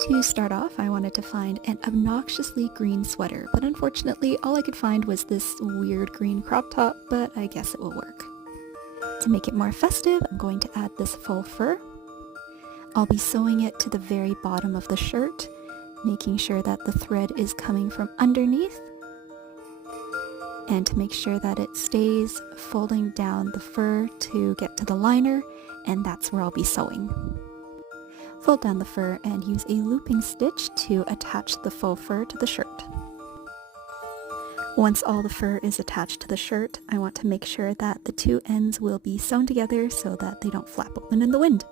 To start off, I wanted to find an obnoxiously green sweater, but unfortunately all I could find was this weird green crop top, but I guess it will work. To make it more festive, I'm going to add this faux fur. I'll be sewing it to the very bottom of the shirt, making sure that the thread is coming from underneath, and to make sure that it stays folding down the fur to get to the liner, and that's where I'll be sewing. Fold down the fur and use a looping stitch to attach the faux fur to the shirt. Once all the fur is attached to the shirt, I want to make sure that the two ends will be sewn together so that they don't flap open in the wind.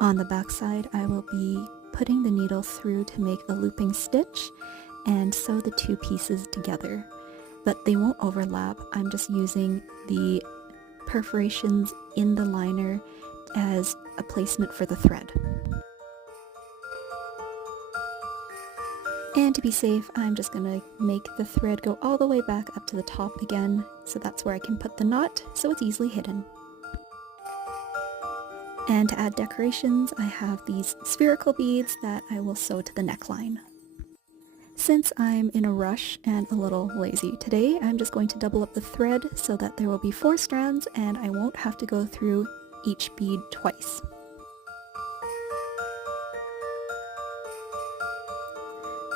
On the back side, I will be putting the needle through to make a looping stitch and sew the two pieces together. But they won't overlap. I'm just using the perforations in the liner as a placement for the thread. And to be safe, I'm just gonna make the thread go all the way back up to the top again, so that's where I can put the knot, so it's easily hidden. And to add decorations, I have these spherical beads that I will sew to the neckline. Since I'm in a rush and a little lazy today, I'm just going to double up the thread so that there will be 4 strands and I won't have to go through each bead twice.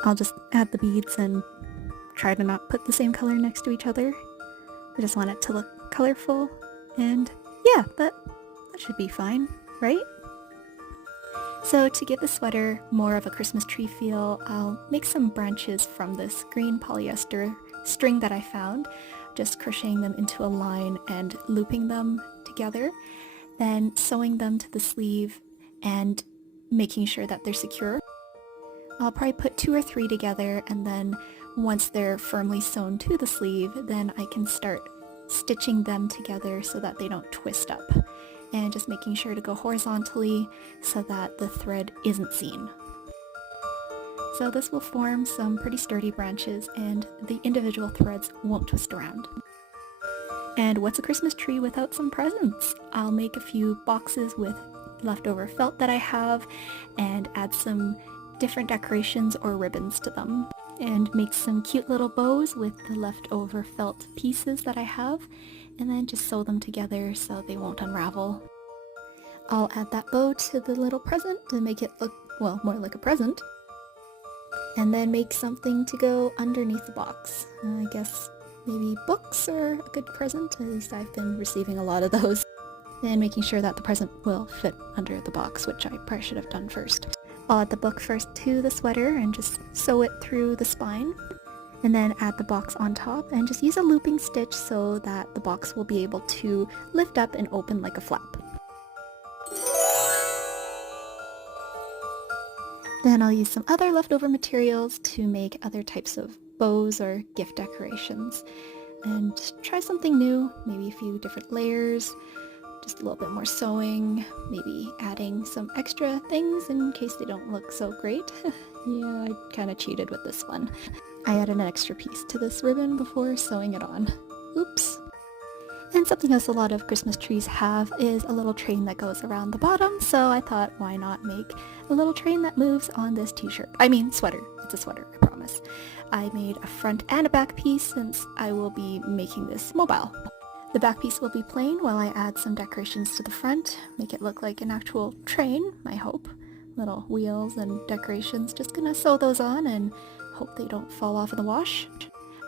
I'll just add the beads and try to not put the same color next to each other. I just want it to look colorful, and yeah, that should be fine, right? So to give the sweater more of a Christmas tree feel, I'll make some branches from this green polyester string that I found, just crocheting them into a line and looping them together, then sewing them to the sleeve and making sure that they're secure. I'll probably put 2 or 3 together, and then once they're firmly sewn to the sleeve, then I can start stitching them together so that they don't twist up, and just making sure to go horizontally so that the thread isn't seen. So this will form some pretty sturdy branches and the individual threads won't twist around. And what's a Christmas tree without some presents? I'll make a few boxes with leftover felt that I have and add some different decorations or ribbons to them, and make some cute little bows with the leftover felt pieces that I have, and then just sew them together so they won't unravel. I'll add that bow to the little present to make it look, well, more like a present, and then make something to go underneath the box. I guess maybe books are a good present, at least I've been receiving a lot of those. And making sure that the present will fit under the box, which I probably should have done first. I'll add the book first to the sweater and just sew it through the spine, and then add the box on top and just use a looping stitch so that the box will be able to lift up and open like a flap. Then I'll use some other leftover materials to make other types of bows or gift decorations, and just try something new, maybe a few different layers, just a little bit more sewing, maybe adding some extra things in case they don't look so great. Yeah, I kind of cheated with this one. I added an extra piece to this ribbon before sewing it on. Oops. And something else a lot of Christmas trees have is a little train that goes around the bottom, so I thought why not make a little train that moves on this sweater. It's a sweater, I promise. I made a front and a back piece since I will be making this mobile. The back piece will be plain while I add some decorations to the front, make it look like an actual train, I hope. Little wheels and decorations, just gonna sew those on and hope they don't fall off in the wash.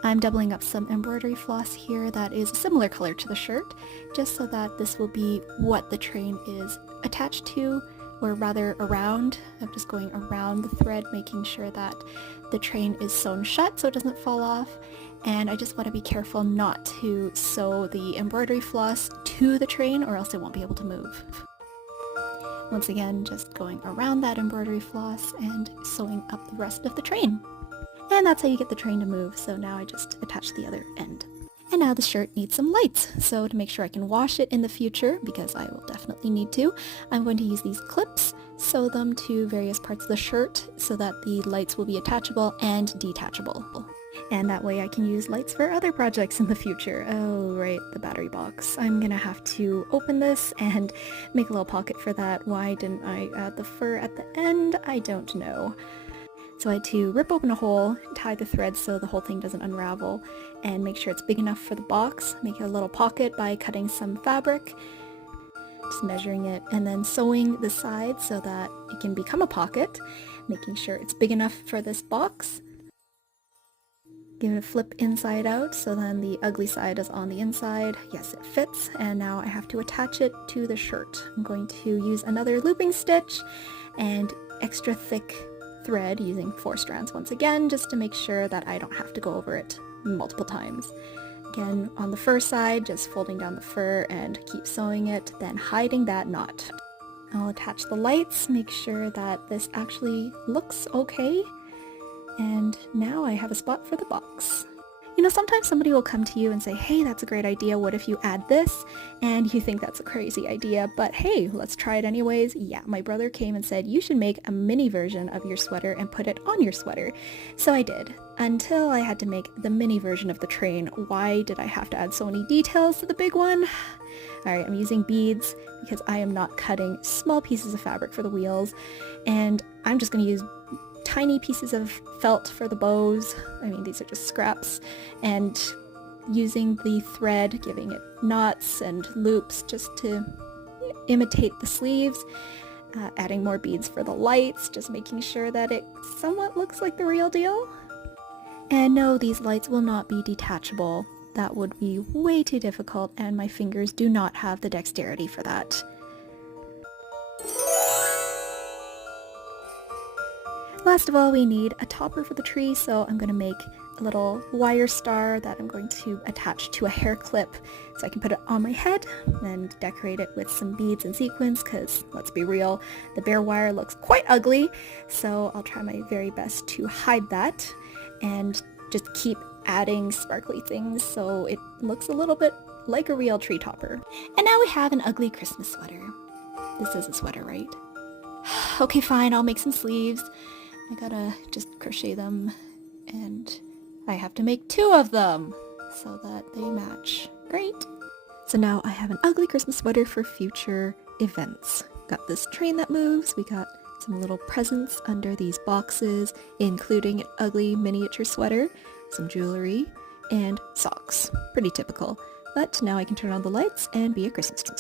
I'm doubling up some embroidery floss here that is a similar color to the shirt, just so that this will be what the train is attached to, or rather around. I'm just going around the thread, making sure that the train is sewn shut so it doesn't fall off. And I just want to be careful not to sew the embroidery floss to the train or else it won't be able to move. Once again, just going around that embroidery floss and sewing up the rest of the train. And that's how you get the train to move, so now I just attach the other end. And now the shirt needs some lights, so to make sure I can wash it in the future, because I will definitely need to, I'm going to use these clips, sew them to various parts of the shirt so that the lights will be attachable and detachable. And that way I can use lights for other projects in the future. Oh, right, the battery box. I'm gonna have to open this and make a little pocket for that. Why didn't I add the fur at the end? I don't know. So I had to rip open a hole, tie the thread so the whole thing doesn't unravel, and make sure it's big enough for the box. Make a little pocket by cutting some fabric, just measuring it, and then sewing the sides so that it can become a pocket, making sure it's big enough for this box. Give it a flip inside out so then the ugly side is on the inside. Yes, it fits, and now I have to attach it to the shirt. I'm going to use another looping stitch and extra thick thread using 4 strands once again, just to make sure that I don't have to go over it multiple times. Again, on the fur side, just folding down the fur and keep sewing it, then hiding that knot. I'll attach the lights, make sure that this actually looks okay. And now I have a spot for the box. You know, sometimes somebody will come to you and say, hey, that's a great idea, what if you add this? And you think that's a crazy idea, but hey, let's try it anyways. Yeah, my brother came and said, you should make a mini version of your sweater and put it on your sweater. So I did, until I had to make the mini version of the train. Why did I have to add so many details to the big one? Alright, I'm using beads because I am not cutting small pieces of fabric for the wheels, and I'm just going to use tiny pieces of felt for the bows. I mean, these are just scraps, and using the thread, giving it knots and loops just to imitate the sleeves, adding more beads for the lights, just making sure that it somewhat looks like the real deal. And no, these lights will not be detachable. That would be way too difficult, and my fingers do not have the dexterity for that. Last of all, we need a topper for the tree, so I'm going to make a little wire star that I'm going to attach to a hair clip so I can put it on my head and decorate it with some beads and sequins, because let's be real, the bare wire looks quite ugly, so I'll try my very best to hide that and just keep adding sparkly things so it looks a little bit like a real tree topper. And now we have an ugly Christmas sweater. This is a sweater, right? Okay, fine, I'll make some sleeves. I gotta just crochet them, and I have to make 2 of them so that they match. Great! So now I have an ugly Christmas sweater for future events. Got this train that moves, we got some little presents under these boxes, including an ugly miniature sweater, some jewelry, and socks. Pretty typical. But now I can turn on the lights and be a Christmas tree.